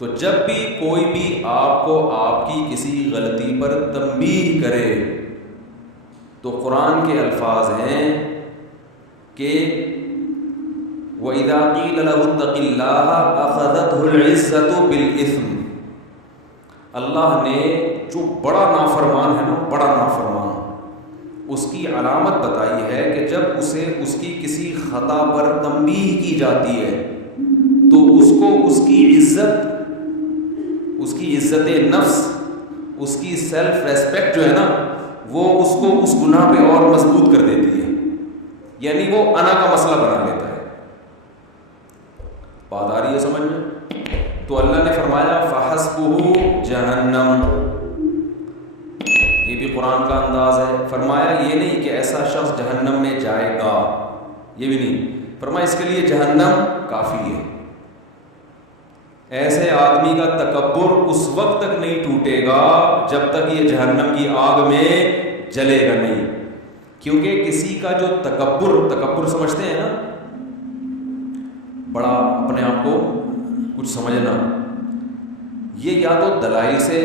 تو جب بھی کوئی بھی آپ کو آپ کی کسی غلطی پر تنبیہ کرے تو قرآن کے الفاظ ہیں کہ وَإِذَا قِيلَ لَهُ اتَّقِ اللَّهَ أَخَذَتْهُ الْعِزَّةُ بِالْإِثْمِ، اللہ نے جو بڑا نافرمان ہے نا، بڑا نافرمان، اس کی علامت بتائی ہے کہ جب اسے اس کی کسی خطا پر تنبیہ کی جاتی ہے تو اس کو اس کی عزت نفس، اس کی سیلف ریسپیکٹ جو ہے نا، وہ اس کو اس گناہ پہ اور مضبوط کر دیتی ہے، یعنی وہ انا کا مسئلہ بنا لیتا ہے۔ بات آ رہی ہے سمجھ میں؟ تو اللہ نے فرمایا فَحَسْبُهُ جَهَنَّمْ، یہ بھی قرآن کا انداز ہے۔ فرمایا یہ نہیں کہ ایسا شخص جہنم میں جائے گا، یہ بھی نہیں، فرمایا اس کے لیے جہنم کافی ہے۔ ایسے آدمی کا تکبر اس وقت تک نہیں ٹوٹے گا جب تک یہ جہنم کی آگ میں جلے گا نہیں، کیونکہ کسی کا جو تکبر سمجھتے ہیں نا، بڑا اپنے آپ کو کچھ سمجھنا، یہ یا تو دلائل سے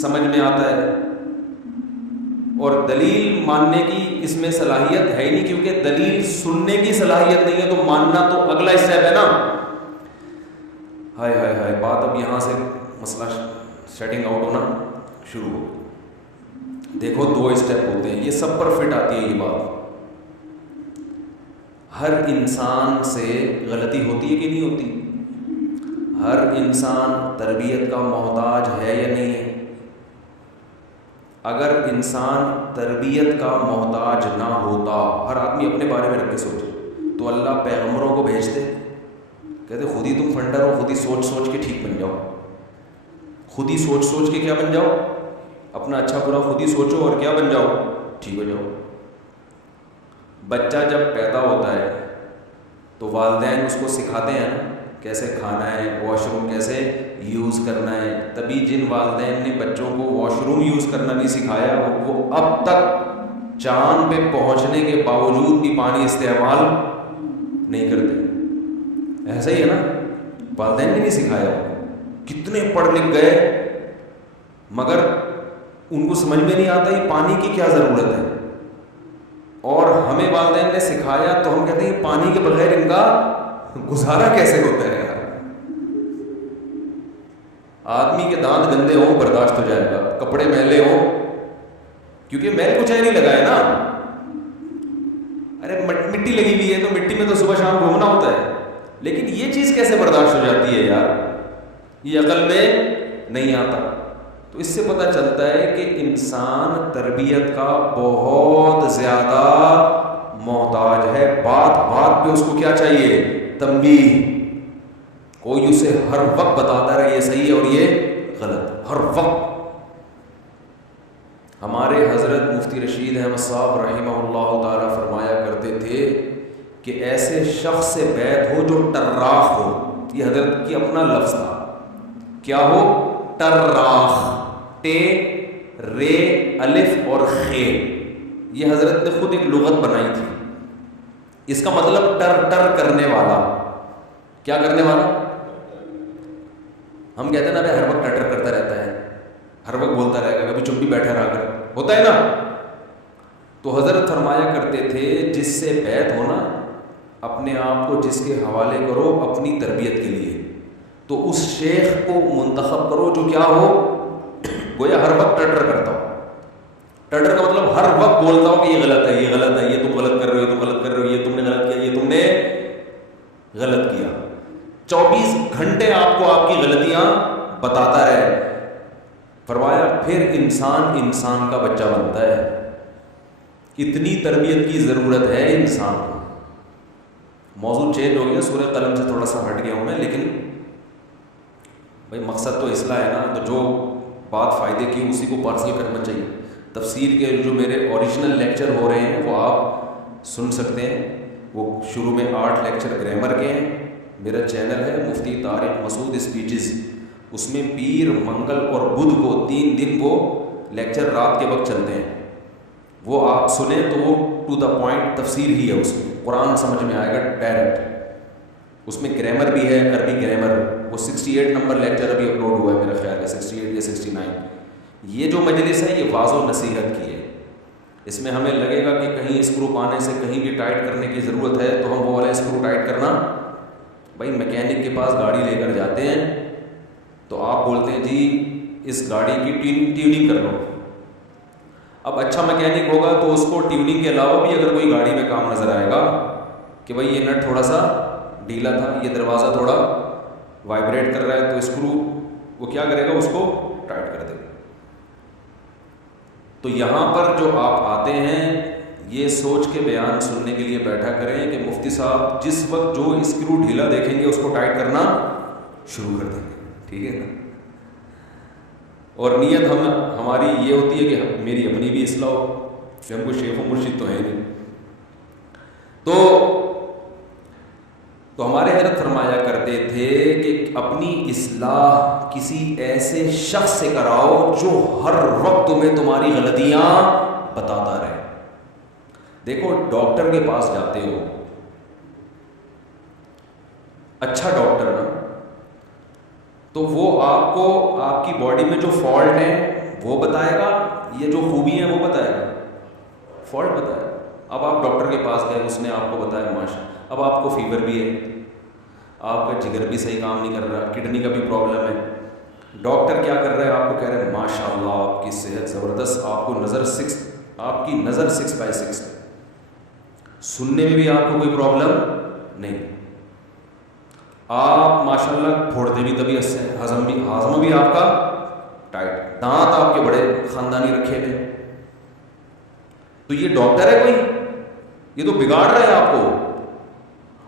سمجھ میں آتا ہے اور دلیل ماننے کی اس میں صلاحیت ہے ہی نہیں، کیونکہ دلیل سننے کی صلاحیت نہیں ہے تو ماننا تو اگلا اسٹیپ ہے نا۔ ہائے ہائے ہائے، بات اب یہاں سے مسئلہ سیٹنگ آؤٹ ہونا شروع ہو۔ دیکھو دو اسٹیپ ہوتے ہیں، یہ سب پر فٹ آتی ہے یہ بات۔ ہر انسان سے غلطی ہوتی ہے کہ نہیں ہوتی؟ ہر انسان تربیت کا محتاج ہے یا نہیں ہے؟ اگر انسان تربیت کا محتاج نہ ہوتا، ہر آدمی اپنے بارے میں رکھ کے سوچے، تو اللہ پیغمبروں کو بھیجتے، کہتے خود ہی تم فنڈر ہو، خود ہی سوچ سوچ کے ٹھیک بن جاؤ، خود ہی سوچ سوچ کے کیا بن جاؤ، اپنا اچھا برا خود ہی سوچو اور کیا بن جاؤ، ٹھیک ہو جاؤ۔ بچہ جب پیدا ہوتا ہے تو والدین اس کو سکھاتے ہیں نا کیسے کھانا ہے، واش روم کیسے یوز کرنا ہے۔ تبھی جن والدین نے بچوں کو واش روم یوز کرنا نہیں سکھایا، وہ اب تک چاند پہ پہنچنے کے باوجود بھی پانی استعمال نہیں کرتے۔ ایسا ہی ہے نا، والدین نے نہیں سکھایا، کتنے پڑھ لکھ گئے مگر ان کو سمجھ میں نہیں آتا یہ پانی کی کیا ضرورت ہے، اور ہمیں والدین نے سکھایا تو ہم کہتے ہیں پانی کے بغیر ان کا گزارا کیسے ہوتا ہے یار۔ آدمی کے دانت گندے ہوں برداشت ہو جائے گا، کپڑے میلے ہوں، کیونکہ میل کچھ نہیں لگا ہے نا، ارے مٹی لگی ہوئی ہے تو مٹی میں تو صبح شام گھومنا ہوتا ہے، لیکن یہ چیز کیسے برداشت ہو جاتی ہے یار، یہ عقل میں نہیں آتا۔ تو اس سے پتہ چلتا ہے کہ انسان تربیت کا بہت زیادہ محتاج ہے۔ بات بات پہ اس کو کیا چاہیے؟ تنبیہ۔ کوئی اسے ہر وقت بتاتا رہے یہ صحیح ہے اور یہ غلط، ہر وقت۔ ہمارے حضرت مفتی رشید احمد صاحب رحمہ اللہ تعالیٰ فرمایا کرتے تھے کہ ایسے شخص سے بیعت ہو جو ٹراخ ہو، یہ حضرت کی اپنا لفظ تھا، کیا ہو؟ ٹراخ، ٹے رے الف اور خے، یہ حضرت نے خود ایک لغت بنائی تھی، اس کا مطلب ٹر ٹر کرنے والا۔ کیا کرنے والا؟ ہم کہتے ہیں نا ہر وقت ٹر ٹر کرتا رہتا ہے، ہر وقت بولتا رہے گا، کبھی چپ بھی بیٹھا رہا کر، ہوتا ہے نا۔ تو حضرت فرمایا کرتے تھے جس سے بیعت ہونا، اپنے آپ کو جس کے حوالے کرو اپنی تربیت کے لیے، تو اس شیخ کو منتخب کرو جو کیا ہو، گویا ہر وقت ٹر ٹر کرتا ہو۔ ٹر ٹر کا مطلب ہر وقت بولتا ہو کہ یہ غلط ہے، یہ غلط ہے، یہ تم غلط کر رہے ہو، تم غلط کر رہے ہو، یہ تم نے غلط کیا، یہ تم نے غلط کیا۔ 24 گھنٹے آپ کو آپ کی غلطیاں بتاتا رہے۔ فرمایا پھر انسان کا بچہ بنتا ہے۔ اتنی تربیت کی ضرورت ہے انسان کو۔ موضوع چینج ہو گیا، سورہ قلم سے تھوڑا سا ہٹ گیا ہوں میں، لیکن بھائی مقصد تو اصلاح ہے نا، تو جو بات فائدے کی اسی کو پارسل کرنا چاہیے۔ تفسیر کے جو میرے اوریجنل لیکچر ہو رہے ہیں وہ آپ سن سکتے ہیں، وہ شروع میں 8 لیکچر گرامر کے ہیں۔ میرا چینل ہے مفتی طارق مسعود اسپیچز، اس میں پیر، منگل اور بدھ کو 3 دن وہ لیکچر رات کے وقت چلتے ہیں، وہ آپ سنیں تو وہ ٹو دا پوائنٹ تفسیر ہی ہے، اس میں قرآن سمجھ میں آئے گا ڈائریکٹ۔ اس میں گرامر بھی ہے، عربی گرامر. وہ 68 نمبر لیکچر ابھی اپلوڈ ہوا ہے میرا خیال ہے، 68 یا 69. یہ جو مجلس ہے یہ واضح و نصیحت کی ہے. اس میں ہمیں لگے گا کہ کہیں اسکرو پانے سے کہیں بھی ٹائٹ کرنے کی ضرورت ہے تو ہم وہ والا اسکرو ٹائٹ کرنا. بھائی میکینک کے پاس گاڑی لے کر جاتے ہیں تو آپ بولتے ہیں جی اس گاڑی کی ٹیوننگ کر لو. اب اچھا میکینک ہوگا تو اس کو ٹیوننگ کے علاوہ بھی اگر کوئی گاڑی میں کام نظر آئے گا کہ بھائی یہ نٹ تھوڑا سا ڈھیلا تھا، یہ دروازہ تھوڑا وائبریٹ کر رہا ہے، تو اسکرو وہ کیا کرے گا، اس کو ٹائٹ کر دے گا. تو یہاں پر جو آپ آتے ہیں یہ سوچ کے بیان سننے کے لیے بیٹھا کریں کہ مفتی صاحب جس وقت جو اسکرو ڈھیلا دیکھیں گے اس کو ٹائٹ کرنا شروع کر دیں گے. ٹھیک ہے نا. اور نیت ہماری یہ ہوتی ہے کہ میری اپنی بھی اصلاح ہو، کہ ہم کو شیخ و مرشد تو ہے نہیں. تو ہمارے حضرت فرمایا کرتے تھے کہ اپنی اصلاح کسی ایسے شخص سے کراؤ جو ہر وقت تمہیں تمہاری غلطیاں بتاتا رہے. دیکھو ڈاکٹر کے پاس جاتے ہو، اچھا ڈاکٹر نا، تو وہ آپ کو آپ کی باڈی میں جو فالٹ ہیں وہ بتائے گا، یہ جو خوبی ہیں وہ بتائے گا، فالٹ بتائے گا. اب آپ ڈاکٹر کے پاس گئے، اس نے آپ کو بتایا ماشاء، اب آپ کو فیور بھی ہے، آپ کا جگر بھی صحیح کام نہیں کر رہا، کڈنی کا بھی پرابلم ہے. ڈاکٹر کیا کر رہا ہے، آپ کو کہہ رہے ہیں ماشاء اللہ آپ کی صحت زبردست، آپ کو آپ کی نظر 6/6 ہے، سننے میں بھی آپ کو کوئی پرابلم نہیں، آپ ماشاء اللہ پھوڑتے بھی طبیعت سے، ہاضمہ بھی آپ کا ٹائٹ، دانت آپ کے بڑے خاندانی رکھے ہوئے. تو یہ ڈاکٹر ہے کوئی؟ یہ تو بگاڑ رہا ہے آپ کو.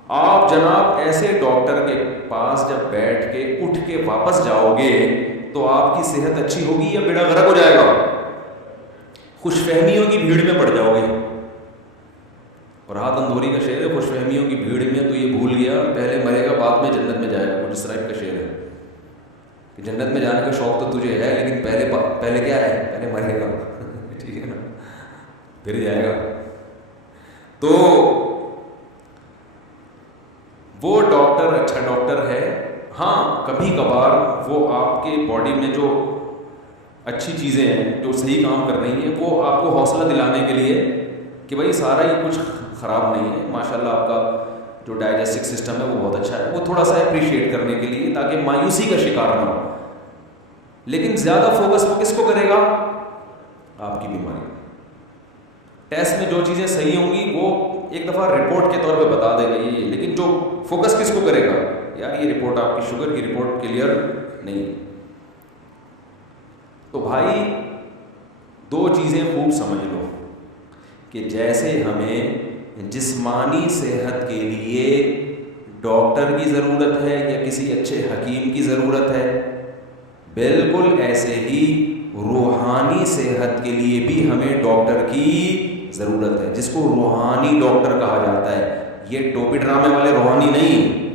آپ جناب ایسے ڈاکٹر کے پاس جب بیٹھ کے اٹھ کے واپس جاؤ گے تو آپ کی صحت اچھی ہوگی یا بیڑا غرق ہو جائے گا؟ خوش فہمیوں کی بھیڑ میں پڑ جاؤ گے. اور ہاتھ اندوری کا شعر ہے، خوش فہمیوں کی بھیڑ میں تو یہ بھول گیا پہلے مرے گا بعد میں جنت میں جائے گا. کچھ اس طرح کا شعر ہے کہ جنت میں جانے کا شوق تو تجھے ہے لیکن پہلے کیا ہے، پہلے مرے گا. ٹھیک ہے نا، پھر جائے گا. تو وہ ڈاکٹر اچھا ڈاکٹر ہے. ہاں کبھی کبھار وہ آپ کے باڈی میں جو اچھی چیزیں ہیں جو صحیح کام کر رہی ہیں وہ آپ کو حوصلہ دلانے کے لیے کہ بھائی سارا ہی کچھ خراب نہیں ہے، ماشاءاللہ آپ کا جو ڈائجسٹک سسٹم ہے وہ بہت اچھا ہے، وہ تھوڑا سا اپریشیٹ کرنے کے لیے تاکہ مایوسی کا شکار نہ ہو. لیکن زیادہ فوکس وہ کس کو کرے گا، آپ کی بیماری. ٹیسٹ میں جو چیزیں صحیح ہوں گی وہ ایک دفعہ رپورٹ کے طور پہ بتا دے گا یہ، لیکن جو فوکس کس کو کرے گا، یار یہ رپورٹ آپ کی شوگر کی رپورٹ کلیئر نہیں. تو بھائی دو چیزیں خوب سمجھ لو کہ جیسے ہمیں جسمانی صحت کے لیے ڈاکٹر کی ضرورت ہے یا کسی اچھے حکیم کی ضرورت ہے، بالکل ایسے ہی روحانی صحت کے لیے بھی ہمیں ڈاکٹر کی ضرورت ہے، جس کو روحانی ڈاکٹر کہا جاتا ہے. یہ ٹوپی ڈرامے والے روحانی نہیں،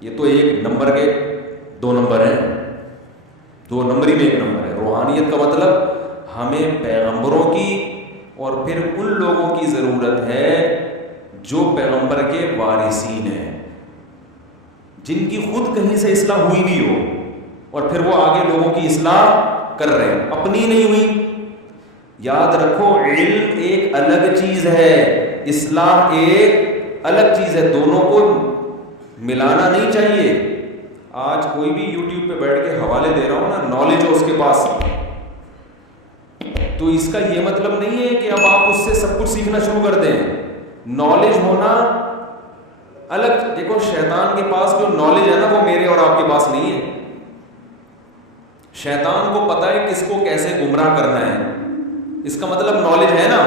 یہ تو ایک نمبر کے 2 نمبر ہیں، 2 نمبری میں 1 نمبر ہے. روحانیت کا مطلب ہمیں پیغمبروں کی اور پھر ان لوگوں کی ضرورت ہے جو پیغمبر کے وارثین ہیں، جن کی خود کہیں سے اصلاح ہوئی بھی ہو اور پھر وہ آگے لوگوں کی اصلاح کر رہے ہیں، اپنی نہیں ہوئی. یاد رکھو علم ایک الگ چیز ہے، اصلاح ایک الگ چیز ہے، دونوں کو ملانا نہیں چاہیے. آج کوئی بھی یوٹیوب پہ بیٹھ کے حوالے دے رہا ہوں نا، نالج ہو اس کے پاس، تو اس کا یہ مطلب نہیں ہے کہ اب آپ اس سے سب کچھ سیکھنا شروع کر دیں. نالج ہونا الگ. دیکھو شیطان کے پاس جو نالج ہے نا وہ میرے اور آپ کے پاس نہیں ہے. شیطان کو پتہ ہے کس کو کیسے گمراہ کرنا ہے، اس کا مطلب نالج ہے نا.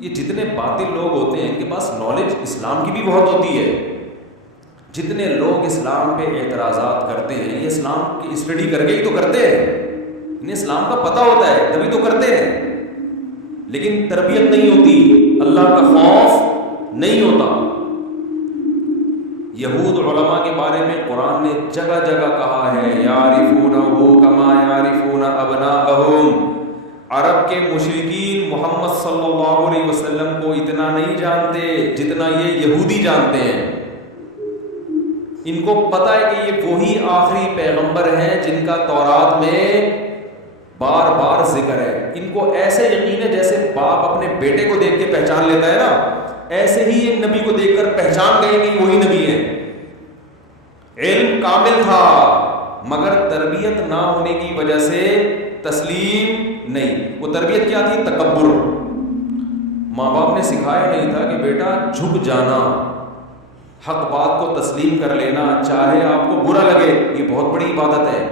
یہ جتنے باطل لوگ ہوتے ہیں ان کے پاس نالج اسلام کی بھی بہت ہوتی ہے. جتنے لوگ اسلام پہ اعتراضات کرتے ہیں یہ اسلام کی اسٹڈی کر کے ہی تو کرتے ہیں، انہیں اسلام کا پتہ ہوتا ہے تبھی تو کرتے ہیں، لیکن تربیت نہیں ہوتی، اللہ کا خوف نہیں ہوتا. یہود علماء کے بارے میں قرآن نے جگہ جگہ کہا ہے یعرفونہ کما یعرفون ابناءہم. عرب کے مشرکین محمد صلی اللہ علیہ وسلم کو اتنا نہیں جانتے جتنا یہ یہودی جانتے ہیں. ان کو پتہ ہے کہ یہ وہی آخری پیغمبر ہیں جن کا تورات میں بار بار ذکر ہے. ان کو ایسے یقین ہے جیسے باپ اپنے بیٹے کو دیکھ کے پہچان لیتا ہے نا، ایسے ہی ایک نبی کو دیکھ کر پہچان گئے کہ وہی نبی ہے. علم کامل تھا مگر تربیت نہ ہونے کی وجہ سے تسلیم نہیں. وہ تربیت کیا تھی؟ تکبر. ماں باپ نے سکھایا نہیں تھا کہ بیٹا جھک جانا، حق بات کو تسلیم کر لینا چاہے آپ کو برا لگے. یہ بہت بڑی عبادت ہے.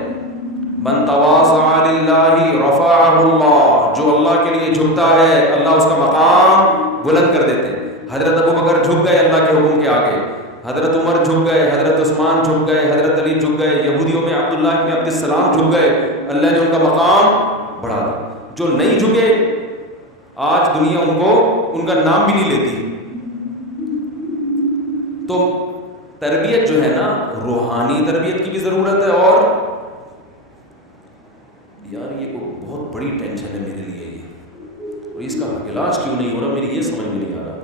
من تواضع للہ رفعہ اللہ، جو اللہ کے لیے جھکتا ہے اللہ اس کا مقام بلند کر دیتے. حضرت ابو بکر جھک گئے اللہ کے حکم کے آگے، حضرت عمر جھک گئے، حضرت عثمان جھک گئے، حضرت علی جھک گئے، یہودیوں میں عبداللہ بن عبد السلام جھک گئے، اللہ نے ان کا مقام بڑھا دیا. جو نہیں جھکے آج دنیا ان کا نام بھی نہیں لیتی. تو تربیت جو ہے نا، روحانی تربیت کی بھی ضرورت ہے. اور یار یہ بہت بڑی ٹینشن ہے میرے لیے یہ، اور اس کا علاج کیوں نہیں ہو رہا میری یہ سمجھ میں نہیں آ رہا.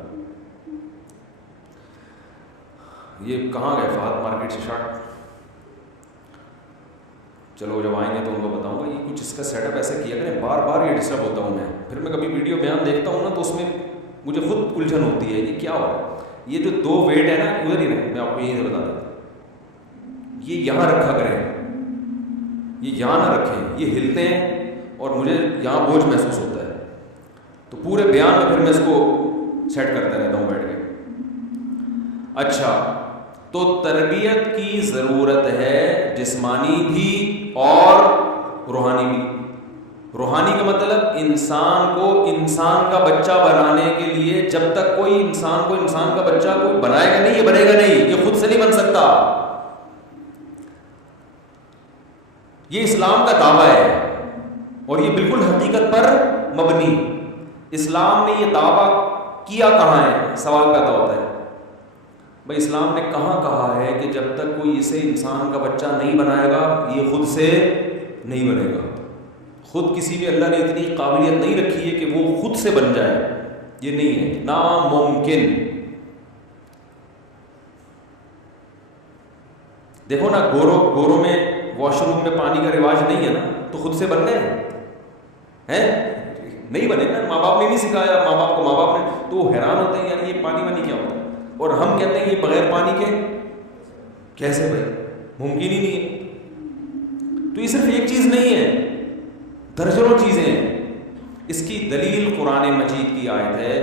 یہ کہاں گئے فہد مارکیٹ سے شارٹ؟ چلو جب آئیں گے تو ان کو بتاؤں گا. یہ کچھ اس کا سیٹ اپ ایسے کیا کریں، بار بار یہ ڈسٹرب ہوتا ہوں میں. پھر میں کبھی ویڈیو بیان دیکھتا ہوں نا تو اس میں مجھے خود الجھن ہوتی ہے، یہ کیا ہو رہا ہے. یہ جو دو ویٹ ہے نا ادھر ہی رہے، میں آپ کو یہی بتا دوں، یہ یہاں رکھا کریں، یہ یہاں نہ رکھیں. یہ ہلتے ہیں اور مجھے یہاں بوجھ محسوس ہوتا ہے. تو پورے بیان میں پھر میں اس کو سیٹ کرتا رہتا ہوں بیٹھ کے. اچھا، تو تربیت کی ضرورت ہے، جسمانی بھی اور روحانی بھی. روحانی کا مطلب انسان کو انسان کا بچہ بنانے کے لیے جب تک کوئی انسان کو انسان کا بچہ کوئی بنائے گا نہیں، یہ بنے گا نہیں، یہ خود سے نہیں بن سکتا. یہ اسلام کا دعویٰ ہے اور یہ بالکل حقیقت پر مبنی. اسلام نے یہ دعویٰ کیا کہاں ہے؟ سوال پیدا ہوتا ہے. بھائی اسلام نے کہاں کہا ہے کہ جب تک کوئی اسے انسان کا بچہ نہیں بنائے گا یہ خود سے نہیں بنے گا. خود کسی میں اللہ نے اتنی قابلیت نہیں رکھی ہے کہ وہ خود سے بن جائے، یہ نہیں ہے، ناممکن. دیکھو نا، گوروں میں واش روم میں پانی کا رواج نہیں ہے نا، تو خود سے بن گئے ہیں؟ نہیں بنے نا، ماں باپ نے نہیں سکھایا، ماں باپ نے. تو وہ حیران ہوتے ہیں یار یہ پانی وانی کیا ہوتا ہے، اور ہم کہتے ہیں یہ بغیر پانی کے کیسے بھائی، ممکن ہی نہیں ہے. تو یہ صرف ایک چیز نہیں ہے، درجنوں چیزیں ہیں. اس کی دلیل قرآن مجید کی آیت ہے،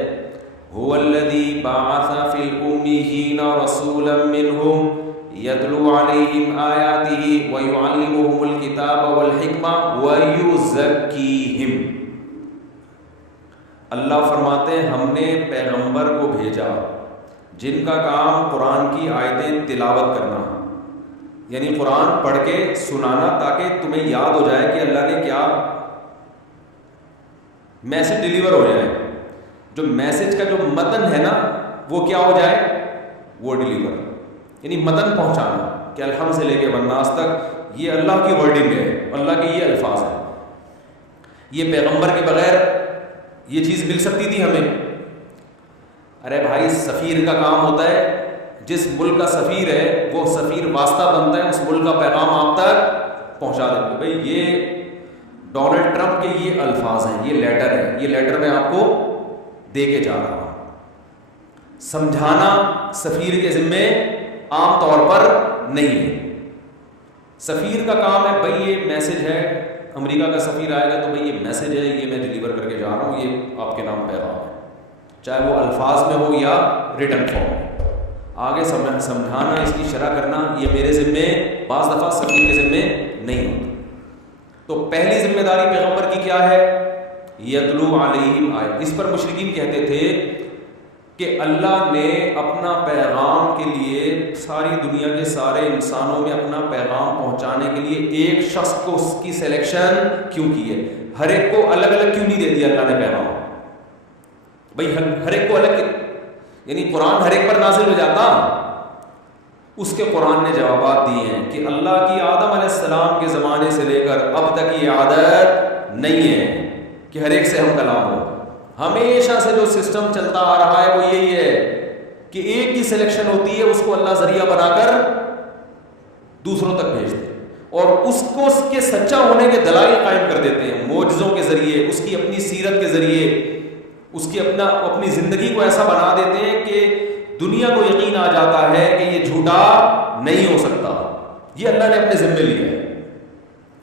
هو الذی بعث فی الأمیین رسولا منہم یتلو علیہم آیاتہ ویعلمہم الکتاب والحکمہ ویزکیہم. اللہ فرماتے ہیں ہم نے پیغمبر کو بھیجا جن کا کام قرآن کی آیتیں تلاوت کرنا، یعنی قرآن پڑھ کے سنانا تاکہ تمہیں یاد ہو جائے کہ اللہ نے کیا میسج ڈیلیور ہو جائے. جو میسج کا جو متن ہے نا وہ کیا ہو جائے، وہ ڈیلیور، یعنی متن پہنچانا کہ الحمد سے لے کے والناس تک یہ اللہ کی ورڈنگ ہے، اللہ کے یہ الفاظ ہیں. یہ پیغمبر کے بغیر یہ چیز مل سکتی تھی ہمیں؟ ارے بھائی سفیر کا کام ہوتا ہے، جس ملک کا سفیر ہے وہ سفیر واسطہ بنتا ہے، اس ملک کا پیغام آپ تک پہنچا دیتے. بھائی یہ ڈونلڈ ٹرمپ کے یہ الفاظ ہیں، یہ لیٹر ہے، یہ لیٹر میں آپ کو دے کے جا رہا ہوں. سمجھانا سفیر کے ذمے عام طور پر نہیں ہے. سفیر کا کام ہے بھائی یہ میسج ہے، امریکہ کا سفیر آئے گا تو بھائی یہ میسج ہے، یہ میں ڈیلیور کر کے جا رہا ہوں، یہ آپ کے نام پیغام ہے، چاہے وہ الفاظ میں ہو یا ریٹن فارم. آگے سمجھانا، اس کی شرح کرنا یہ میرے ذمے، بعض دفعہ سفیر کے ذمے نہیں ہوتا. تو پہلی ذمہ داری پیغمبر کی کیا ہے؟ یتلو علیہم آیات. اس پر مشرکین کہتے تھے کہ اللہ نے اپنا پیغام کے لیے ساری دنیا کے سارے انسانوں میں اپنا پیغام پہنچانے کے لیے ایک شخص کو اس کی سلیکشن کیوں کی ہے؟ ہر ایک کو الگ الگ کیوں نہیں دے دیا اللہ نے پیغام؟ بھائی ہر ایک کو الگ، یعنی قرآن ہر ایک پر نازل ہو جاتا؟ اس کے قرآن نے جوابات دیے ہیں کہ اللہ کی آدم علیہ السلام کے زمانے سے لے کر اب تک یہ عادت نہیں ہے کہ ہر ایک سے ہم کلام ہو. ہمیشہ سے جو سسٹم چلتا آ رہا ہے وہ یہی ہے کہ ایک کی سلیکشن ہوتی ہے، اس کو اللہ ذریعہ بنا کر دوسروں تک بھیجتے ہیں اور اس کو اس کے سچا ہونے کے دلائل قائم کر دیتے ہیں، معجزوں کے ذریعے، اس کی اپنی سیرت کے ذریعے، اس کی اپنی زندگی کو ایسا بنا دیتے ہیں کہ دنیا کو یقین آ جاتا ہے کہ یہ جھوٹا نہیں ہو سکتا، یہ اللہ نے اپنے ذمے لیا ہے۔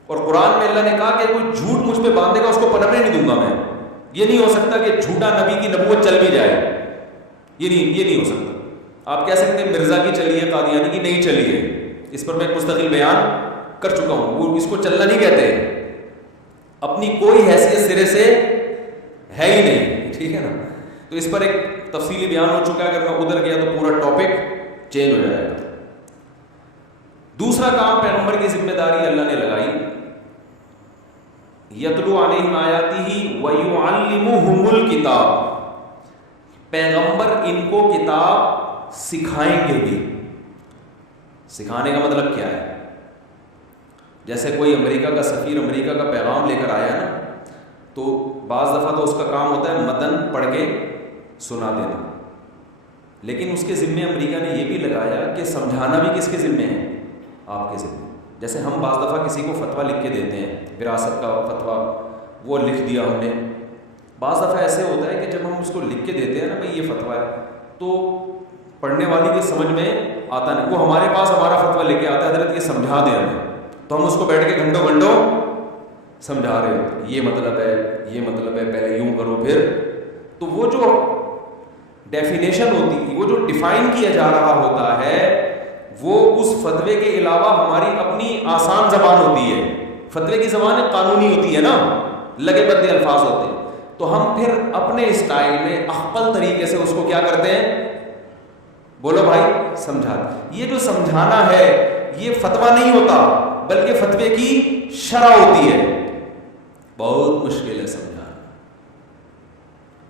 اور قرآن میں اللہ نے کہا کہ کوئی جھوٹ مجھ پہ باندھے گا اس کو پنپنے نہیں دوں گا میں، یہ نہیں ہو سکتا کہ جھوٹا نبی کی نبوت چل بھی جائے، یہ نہیں ہو سکتا۔ آپ کہہ سکتے ہیں مرزا کی چلی ہے، قادیانی کی نہیں چلی ہے، اس پر میں ایک مستقل بیان کر چکا ہوں، وہ اس کو چلنا نہیں کہتے، اپنی کوئی حیثیت سرے سے ہے ہی نہیں، ٹھیک ہے نا۔ تو اس پر ایک تفصیلی بیان ہو چکا ہے، اگر میں ادھر گیا تو پورا ٹاپک چینج ہو جائے گا۔ دوسرا کام پیغمبر کی ذمہ داری اللہ نے لگائی، یتلو علیہم آیاتہ ویعلمہم الکتاب، پیغمبر ان کو کتاب سکھائیں گے بھی۔ سکھانے کا مطلب کیا ہے؟ جیسے کوئی امریکہ کا سفیر امریکہ کا پیغام لے کر آیا نا، تو بعض دفعہ تو اس کا کام ہوتا ہے متن پڑھ کے سنا دینا، لیکن اس کے ذمے امریکہ نے یہ بھی لگایا کہ سمجھانا بھی کس کے ذمے ہے؟ آپ کے ذمے۔ جیسے ہم بعض دفعہ کسی کو فتویٰ لکھ کے دیتے ہیں، وراثت کا فتویٰ وہ لکھ دیا ہم نے، بعض دفعہ ایسے ہوتا ہے کہ جب ہم اس کو لکھ کے دیتے ہیں نا بھئی یہ فتویٰ ہے، تو پڑھنے والی کے سمجھ میں آتا نہیں، وہ ہمارے پاس ہمارا فتویٰ لے کے آتا ہے حضرت یہ سمجھا دیں ہمیں، تو ہم اس کو بیٹھ کے گھنٹوں سمجھا رہے ہوتے ہیں، یہ مطلب ہے پہلے یوں کرو پھر، تو وہ جو ڈیفینیشن ہوتی ہے، وہ جو ڈیفائن کیا جا رہا ہوتا ہے، وہ اس فتوے کے علاوہ ہماری اپنی آسان زبان ہوتی ہے، فتوے کی زبان قانونی ہوتی ہے نا، لگے بندے الفاظ ہوتے ہیں، تو ہم پھر اپنے اسٹائل میں اخپل طریقے سے اس کو کیا کرتے ہیں؟ بولو بھائی سمجھاتے۔ یہ جو سمجھانا ہے یہ فتویٰ نہیں ہوتا بلکہ فتوے کی شرح ہوتی ہے، بہت مشکل ہے سمجھانا،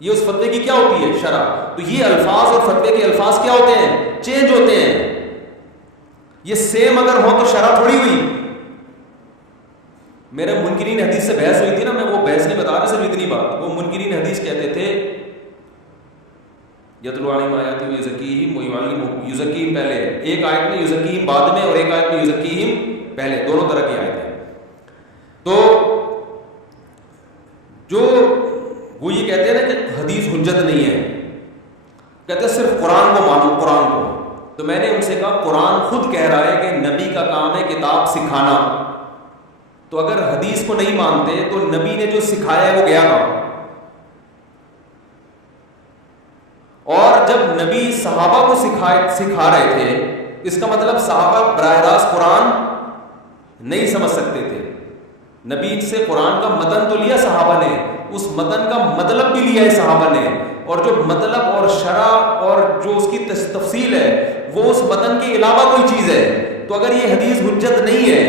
یہ اس فتوے کی کیا ہوتی ہے؟ شرح۔ تو یہ الفاظ اور فتوے کے الفاظ کیا ہوتے ہیں؟ چینج ہوتے ہیں، یہ سیم اگر ہو تو شرح تھوڑی ہوئی۔ میرے منکرین حدیث سے بحث ہوئی تھی نا، میں وہ بحث نہیں بتا رہا، صرف اتنی بات، وہ منکرین حدیث کہتے تھے یتلو علیہم آیاتہ ویزکیہم ویعلمہم، یزکیہم پہلے ہے، ایک آیت میں یزکیہم بعد میں اور ایک آیت میں یزکیہم پہلے، دونوں طرح کی آیت ہے۔ تو جو وہ یہ کہتے ہیں نا کہ حدیث حجت نہیں ہے، کہتے ہیں صرف قرآن کو مانو، قرآن کو۔ تو میں نے ان سے کہا قرآن خود کہہ رہا ہے کہ نبی کا کام ہے کتاب سکھانا، تو اگر حدیث کو نہیں مانتے تو نبی نے جو سکھایا ہے وہ گیا کہاں؟ اور جب نبی صحابہ کو سکھا رہے تھے، اس کا مطلب صحابہ براہ راست قرآن نہیں سمجھ سکتے تھے، نبی سے قرآن کا متن تو لیا صحابہ نے، اس متن کا مطلب بھی لیا ہے صحابہ نے، اور جو مطلب اور شرح اور جو اس کی تفصیل ہے وہ اس متن کے علاوہ کوئی چیز ہے۔ تو اگر یہ حدیث حجت نہیں ہے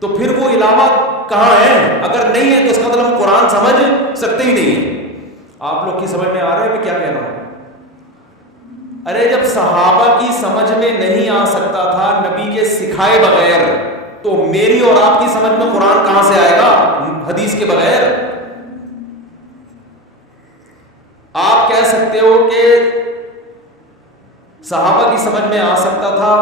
تو پھر وہ علاوہ کہاں ہے؟ اگر نہیں ہے تو اس کا مطلب ہم قرآن سمجھ سکتے ہی نہیں ہیں۔ آپ لوگ کی سمجھ میں آ رہا ہے میں کیا کہہ رہا ہوں؟ ارے جب صحابہ کی سمجھ میں نہیں آ سکتا تھا نبی کے سکھائے بغیر، تو میری اور آپ کی سمجھ میں قرآن کہاں سے آئے گا حدیث کے بغیر؟ آپ کہہ سکتے ہو کہ صحابہ کی سمجھ میں آ سکتا تھا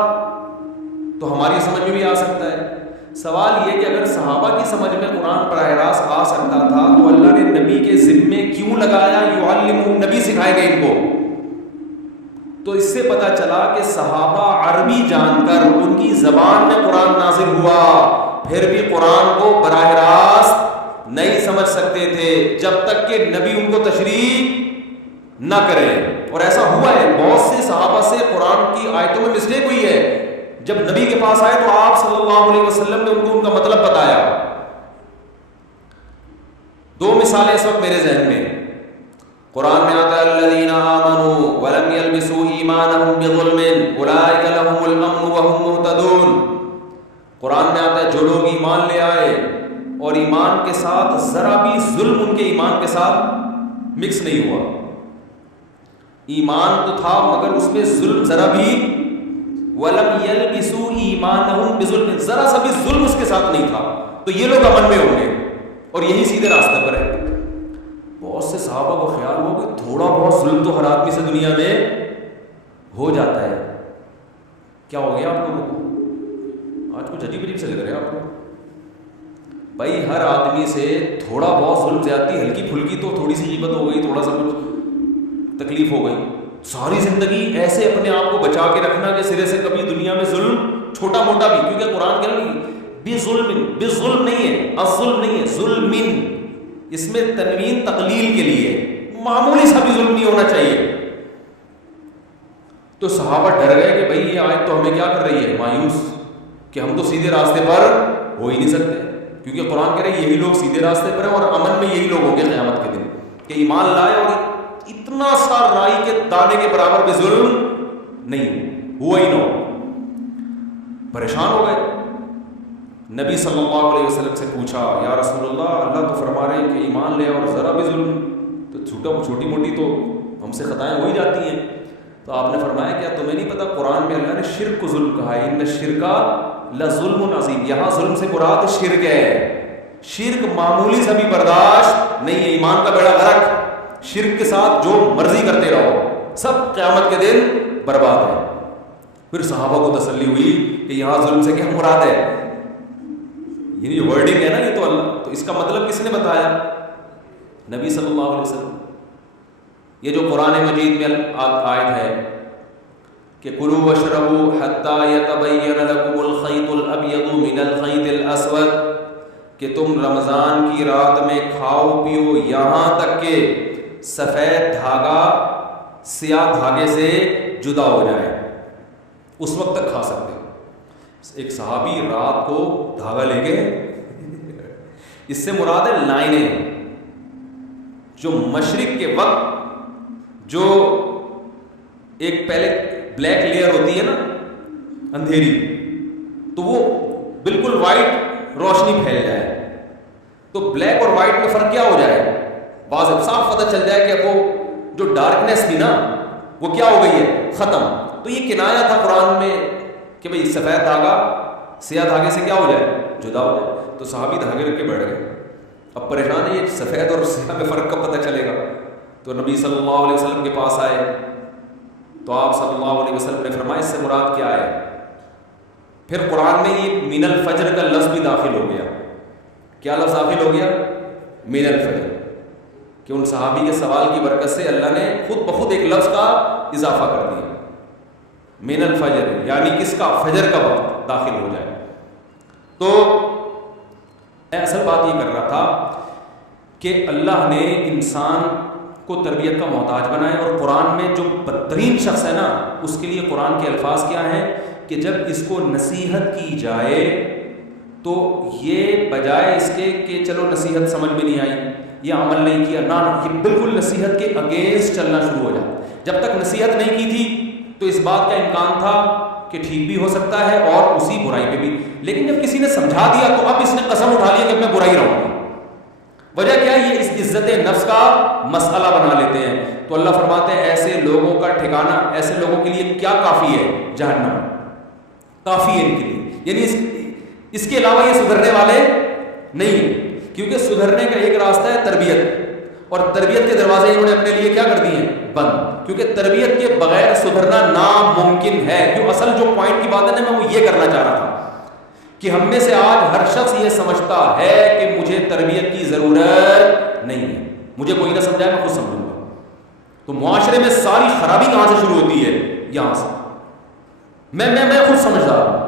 تو ہماری سمجھ میں بھی آ سکتا ہے۔ سوال یہ کہ اگر صحابہ کی سمجھ میں قرآن براہ راست آ سکتا تھا تو اللہ نے نبی کے ذمے کیوں لگایا یعلمہم، نبی سکھائے گا ان کو؟ تو اس سے پتہ چلا کہ صحابہ عربی جان کر ان کی زبان میں قرآن نازل ہوا، پھر بھی قرآن کو براہ راست نہیں سمجھ سکتے تھے جب تک کہ نبی ان کو تشریح نہ کرے۔ اور ایسا ہوا ہے، بہت سے صحابہ سے قرآن کی آیتوں میں مسٹیک ہوئی ہے، جب نبی کے پاس آئے تو آپ صلی اللہ علیہ وسلم نے ان کو ان کا مطلب بتایا۔ دو مثالیں اس وقت میرے ذہن میں، قرآن میں آتا ہے الذین آمنوا ولم یلبسوا ایمانہم بظلم اولئک لہم الامن وہم مہتدون۔ قرآن میں آتا ہے جو لوگ ایمان لے آئے اور ایمان کے ساتھ ذرا بھی ظلم ان کے ایمان کے ساتھ مکس نہیں ہوا، ایمان تو تھا مگر اس میں ظلم ذرا بھی، وَلَمْ يَلْبِسُوا إِيمَانَهُمْ بِظُلْمٍ، ذرا سا بھی ظلم اس کے ساتھ نہیں تھا، تو یہ لوگ امن میں ہوں گے اور یہی سیدھے راستے پر ہے۔ بہت سے صحابہ کو خیال ہو کہ تھوڑا بہت ظلم تو ہر آدمی سے دنیا میں ہو جاتا ہے۔ کیا ہو گیا آپ لوگوں کو؟ آج کچھ عجیب عجیب سے لگ رہے ہیں آپ کو. بھائی ہر آدمی سے تھوڑا بہت ظلم زیادتی ہلکی پھلکی تو تھوڑی سی غیبت ہو گئی, تھوڑا سا کچھ تکلیف ہو گئی, ساری زندگی ایسے اپنے آپ کو بچا کے رکھنا کہ سرے سے کبھی دنیا میں ظلم چھوٹا موٹا بھی, کیونکہ قرآن کہہ رہا ہے بظلم نہیں ہے, الظلم نہیں ہے, ظلم, اس میں تنوین تقلیل کے لیے, معمولی سا بھی ظلم نہیں ہونا چاہیے. تو صحابہ ڈر گئے کہ بھئی یہ آیت تو ہمیں کیا کر رہی ہے, مایوس, کہ ہم تو سیدھے راستے پر ہو ہی نہیں سکتے, کیونکہ قرآن کہہ رہے ہیں یہی لوگ سیدھے راستے پر ہیں اور امن میں یہی لوگ ہوں گے قیامت کے دن, کہ ایمان لائے اور اتنا سا رائی کے دانے کے برابر بھی ظلم نہیں ہوا ہی نہ ہو. پریشان ہو گئے, نبی صلی اللہ علیہ وسلم سے پوچھا, یا رسول اللہ, اللہ تو فرما رہے ہیں کہ ایمان لے اور ذرا بھی ظلم, تو چھوٹی موٹی تو ہم سے خطائیں ہو ہی جاتی ہیں. تو آپ نے فرمایا کیا تمہیں نہیں پتا قرآن میں اللہ نے شرک کو ظلم کہا ہے, ان الشرک لظلم عظیم, یہاں ظلم سے مراد شرک ہے. شرک معمولی سا بھی برداشت نہیں ہے, ایمان کا بیڑا غرق, شرک کے ساتھ جو مرضی کرتے رہو سب قیامت کے دن برباد ہے. پھر صحابہ کو تسلی ہوئی کہ یہاں ظلم سے کیا مراد ہے, یہ ورڈنگ ہے نا, یہ تو اللہ, تو اس کا مطلب کس نے بتایا, نبی صلی اللہ علیہ وسلم. یہ جو قرآن مجید میں آیت ہے کہ کلوا واشربوا حتی یتبین لکم الخیط الابیض من الخیط الاسود, کہ تم رمضان کی رات میں کھاؤ پیو یہاں تک کہ سفید دھاگا سیاہ دھاگے سے جدا ہو جائے, اس وقت تک کھا سکتے ہو. ایک صحابی رات کو دھاگا لے کے, اس سے مراد ہے لائنیں, جو مشرق کے وقت جو ایک پہلے بلیک لیئر ہوتی ہے نا اندھیری, تو وہ بالکل وائٹ روشنی پھیل جائے, تو بلیک اور وائٹ میں فرق کیا ہو جائے, واضح صاف پتہ چل جائے کہ وہ جو ڈارکنیس تھی نا وہ کیا ہو گئی ہے, ختم. تو یہ کنایا تھا قرآن میں کہ بھئی سفید دھاگا سیاہ دھاگے سے کیا ہو جائے, جدا ہو جائے. تو صحابی دھاگے رکھ کے بیٹھ گئے, اب پریشان ہے یہ سفید اور سیاہ میں فرق کب پتہ چلے گا. تو نبی صلی اللہ علیہ وسلم کے پاس آئے, تو آپ صلی اللہ علیہ وسلم نے فرمایا اس سے مراد کیا ہے. پھر قرآن میں یہ من الفجر کا لفظ بھی داخل ہو گیا. کیا لفظ داخل ہو گیا, من الفجر, کہ ان صحابی کے سوال کی برکت سے اللہ نے خود بخود ایک لفظ کا اضافہ کر دیا, من الفجر, یعنی کس کا, فجر کا وقت داخل ہو جائے. تو اصل بات یہ کر رہا تھا کہ اللہ نے انسان کو تربیت کا محتاج بنایا, اور قرآن میں جو بدترین شخص ہے نا اس کے لیے قرآن کے الفاظ کیا ہیں کہ جب اس کو نصیحت کی جائے تو یہ بجائے اس کے کہ چلو نصیحت سمجھ میں نہیں آئی یا عمل نہیں کیا, نہ, یہ بالکل نصیحت کے اگینسٹ چلنا شروع ہو جاتا. جب تک نصیحت نہیں کی تھی تو اس بات کا امکان تھا کہ ٹھیک بھی ہو سکتا ہے اور اسی برائی پہ بھی, لیکن جب کسی نے سمجھا دیا تو اب اس نے قسم اٹھا لیا کہ میں برائی رہوں گا. وجہ کیا ہے, یہ اس عزت نفس کا مسئلہ بنا لیتے ہیں. تو اللہ فرماتے ہیں ایسے لوگوں کا ٹھکانہ, ایسے لوگوں کے لیے کیا کافی ہے, جہنم کافی ہے ان کے لیے, یعنی اس کے علاوہ یہ سدھرنے والے نہیں ہیں. کیونکہ سدھرنے کا ایک راستہ ہے تربیت, اور تربیت کے دروازے انہوں نے اپنے لیے کیا کر دیے ہیں, بند. کیونکہ تربیت کے بغیر سدھرنا ناممکن ہے. کیوں, اصل جو پوائنٹ کی بات ہے نا, میں وہ یہ کرنا چاہ رہا تھا کہ ہم میں سے آج ہر شخص یہ سمجھتا ہے کہ مجھے تربیت کی ضرورت نہیں ہے, مجھے کوئی نہ سمجھائے میں خود سمجھوں گا. تو معاشرے میں ساری خرابی کہاں سے شروع ہوتی ہے, یہاں سے. میں خود سمجھتا ہوں.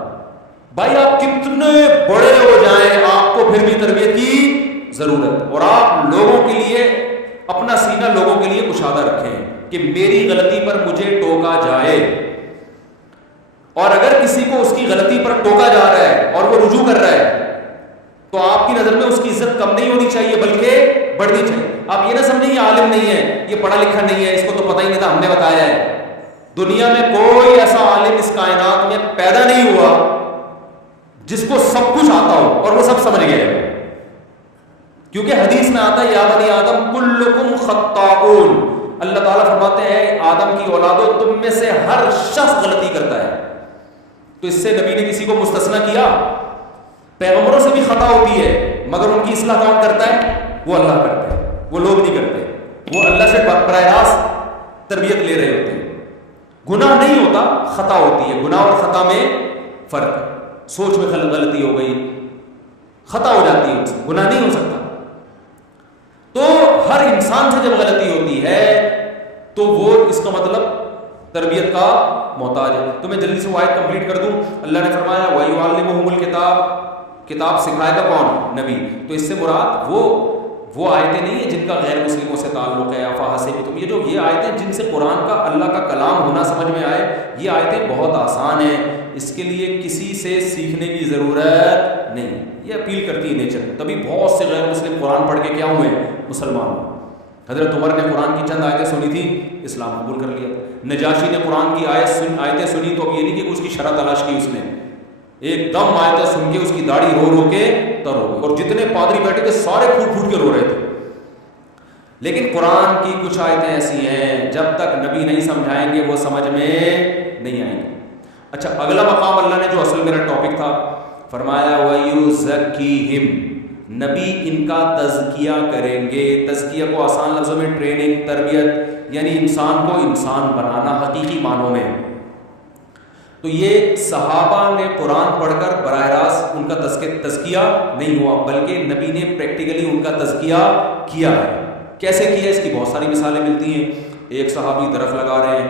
بھائی آپ کتنے بڑے ہو جائیں آپ کو پھر بھی تربیت کی ضرورت, اور آپ لوگوں کے لیے اپنا سینہ لوگوں کے لیے کشادہ رکھیں کہ میری غلطی پر مجھے ٹوکا جائے. اور اگر کسی کو اس کی غلطی پر ٹوکا جا رہا ہے اور وہ رجوع کر رہا ہے تو آپ کی نظر میں اس کی عزت کم نہیں ہونی چاہیے بلکہ بڑھنی چاہیے. آپ یہ نہ سمجھیں یہ عالم نہیں ہے, یہ پڑھا لکھا نہیں ہے, اس کو تو پتہ ہی نہیں تھا, ہم نے بتایا ہے. دنیا میں کوئی ایسا عالم اس کائنات میں پیدا نہیں ہوا جس کو سب کچھ آتا ہو اور وہ سب سمجھ گئے. کیونکہ حدیث میں آتا ہے یا بنی آدم کلکم خطاؤن, اللہ تعالیٰ فرماتے ہیں آدم کی اولادو تم میں سے ہر شخص غلطی کرتا ہے. تو اس سے نبی نے کسی کو مستثنا کیا؟ پیغمبروں سے بھی خطا ہوتی ہے مگر ان کی اصلاح کون کرتا ہے؟ وہ اللہ کرتے ہیں, وہ لوگ نہیں کرتے. وہ اللہ سے براہ راست تربیت لے رہے ہوتے ہیں. گناہ نہیں ہوتا, خطا ہوتی ہے. گناہ اور خطا میں فرق ہے. سوچ میں غلطی ہو گئی، خطا ہو جاتی ہے، گناہ نہیں ہو سکتا. تو ہر انسان سے جب غلطی ہوتی ہے تو وہ اس کا مطلب تربیت کا محتاج ہے. تو میں جلدی سے وہ آیت کمپلیٹ کر دوں. اللہ نے فرمایا وَيُعَلِّمُهُمُ الْكِتَابَ، کتاب سکھائے گا کون؟ نبی. تو اس سے مراد وہ آیتیں نہیں ہیں جن کا غیر مسلموں سے تعلق ہے. افحسبتم، یہ آیتیں جن سے قرآن کا اللہ کا کلام ہونا سمجھ میں آئے، یہ آیتیں بہت آسان ہیں، اس کے لیے کسی سے سیکھنے کی ضرورت نہیں. یہ اپیل کرتی ہے نیچر. تبھی بہت سے غیر مسلم قرآن پڑھ کے کیا ہوئے؟ مسلمان. حضرت عمر نے قرآن کی چند آیتیں سنی تھی، اسلام قبول کر لیا. نجاشی نے قرآن کی آیتیں سنی تو اب یہ نہیں کہ اس کی شرح تلاش کی، اس نے ایک دم آیتیں سن کے اس کی داڑھی رو رو کے تر ہو گئی. اور جتنے پادری بیٹھے تھے سارے پھوٹ پھوٹ کے رو رہے تھے. لیکن قرآن کی کچھ آیتیں ایسی ہیں جب تک نبی نہیں سمجھائیں گے وہ سمجھ میں نہیں آئیں گے. اچھا، اگلا مقام اللہ نے جو اصل میرا ٹاپک تھا، فرمایا وَيُزَكِّيهِمْ، نبی ان کا تزکیہ کریں گے. تزکیہ کو آسان لفظوں میں ٹریننگ، تربیت، یعنی انسان کو انسان بنانا حقیقی معنوں میں. تو یہ صحابہ نے قرآن پڑھ کر براہ راست ان کا تزکیہ نہیں ہوا، بلکہ نبی نے پریکٹیکلی ان کا تزکیہ کیا ہے. کیسے کیا؟ اس کی بہت ساری مثالیں ملتی ہیں. ایک صحابی درخت لگا رہے ہیں،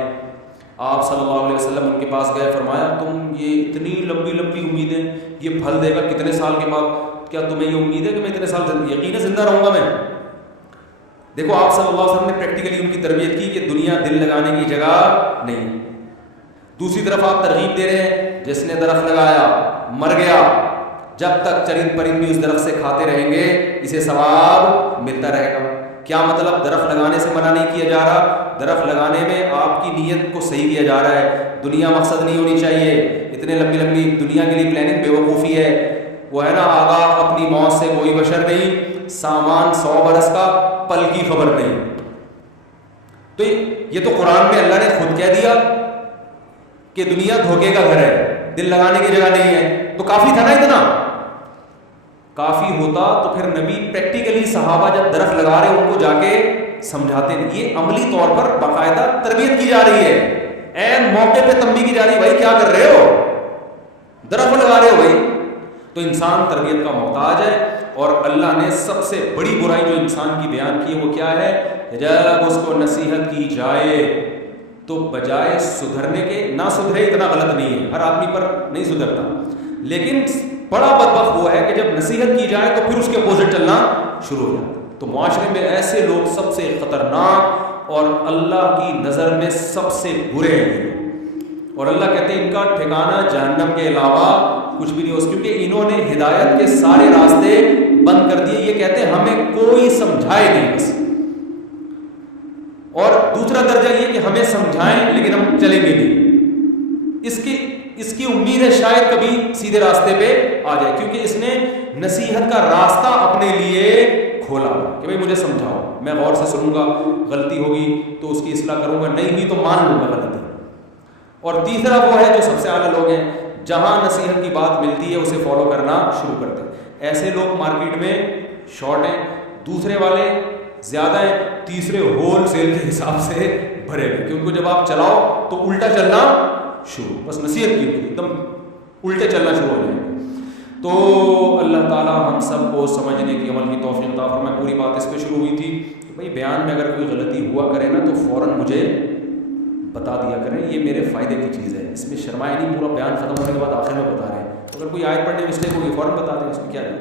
آپ صلی اللہ علیہ وسلم ان کے پاس گئے، فرمایا تم یہ اتنی لمبی لمبی امیدیں، یہ پھل دے گا کتنے سال کے بعد، کیا تمہیں یہ امید ہے کہ میں اتنے سال یقیناً زندہ رہوں گا میں؟ دیکھو آپ صلی اللہ علیہ وسلم نے پریکٹیکلی ان کی تربیت کی کہ دنیا دل لگانے کی جگہ نہیں. دوسری طرف آپ ترغیب دے رہے ہیں، جس نے درخت لگایا مر گیا، جب تک چرند پرند بھی اس درخت سے کھاتے رہیں گے اسے ثواب ملتا رہے گا. کیا مطلب؟ درخت لگانے سے منع نہیں کیا جا رہا، درخت لگانے میں آپ کی نیت کو صحیح کیا جا رہا ہے. دنیا مقصد نہیں ہونی چاہیے. اتنے لمبی لمبی دنیا کے لیے پلاننگ بے وقوفی ہے. وہ ہے نا، آگاہ اپنی موت سے کوئی بشر نہیں، سامان 100 برس کا پل کی خبر نہیں. تو یہ تو قرآن میں اللہ نے خود کہہ دیا کہ دنیا دھوکے کا گھر ہے، دل لگانے کی جگہ نہیں ہے. تو کافی تھا نا، اتنا کافی ہوتا تو پھر نبی پریکٹیکلی صحابہ جب درخت لگا رہے ان کو جا کے سمجھاتے. یہ عملی طور پر باقاعدہ تربیت کی جا رہی ہے، این موقع پہ تنبیہ کی جا رہی ہے، بھائی کیا کر رہے ہو، درخت لگا رہے ہو بھائی. تو انسان تربیت کا محتاج ہے. اور اللہ نے سب سے بڑی برائی جو انسان کی بیان کی ہے وہ کیا ہے؟ جب اس کو نصیحت کی جائے تو بجائے سدھرنے کے، نہ سدھرے اتنا غلط نہیں ہے، ہر آدمی پر نہیں سدھرتا، لیکن بڑا بدبخت وہ ہے کہ جب نصیحت کی جائے تو پھر اس کے اپوزٹ چلنا شروع ہو جاتا. تو معاشرے میں ایسے لوگ سب سے خطرناک اور اللہ کی نظر میں سب سے برے ہیں. اور اللہ کہتے ہیں ان کا ٹھکانہ جہنم کے علاوہ کچھ بھی نہیں ہو، کیونکہ انہوں نے ہدایت کے سارے راستے بند کر دیے. یہ کہتے ہیں ہمیں کوئی سمجھائے نہیں بس. اور دوسرا درجہ یہ کہ ہمیں سمجھائیں لیکن ہم چلیں گے نہیں. اس کی امید ہے شاید کبھی سیدھے راستے پہ آ جائے، کیونکہ اس نے نصیحت کا راستہ اپنے لیے کھولا کہ بھائی مجھے سمجھاؤ، میں غور سے سنوں گا، غلطی ہوگی تو اس کی اصلاح کروں گا، نہیں ہوئی تو مان لوں گا غلطی. اور تیسرا وہ ہے جو سب سے اعلیٰ لوگ ہیں، جہاں نصیحت کی بات ملتی ہے اسے فالو کرنا شروع کرتے ہیں. ایسے لوگ مارکیٹ میں شارٹ ہیں، دوسرے والے زیادہ ہیں، تیسرے ہول سیل کے حساب سے بھرے ہوئے کہ ان کو جب آپ چلاؤ تو الٹا چلنا شروع، بس نصیحت کی ایک دم الٹے چلنا شروع ہو جائیں. تو اللہ تعالیٰ ہم سب کو سمجھنے کی، عمل کی توفیق عطا فرمائے. پوری بات اس پہ شروع ہوئی تھی کہ بھائی بیان میں اگر کوئی غلطی ہوا کرے نا تو فوراً مجھے بتا دیا کریں، یہ میرے فائدے کی چیز ہے، اس میں شرمائے نہیں. پورا بیان ختم ہونے کے بعد آخر میں بتا رہے ہیں. اگر کوئی آیت پڑھنے میں مسٹیک ہوگی فوراً بتا دیں، اس میں کیا ہے.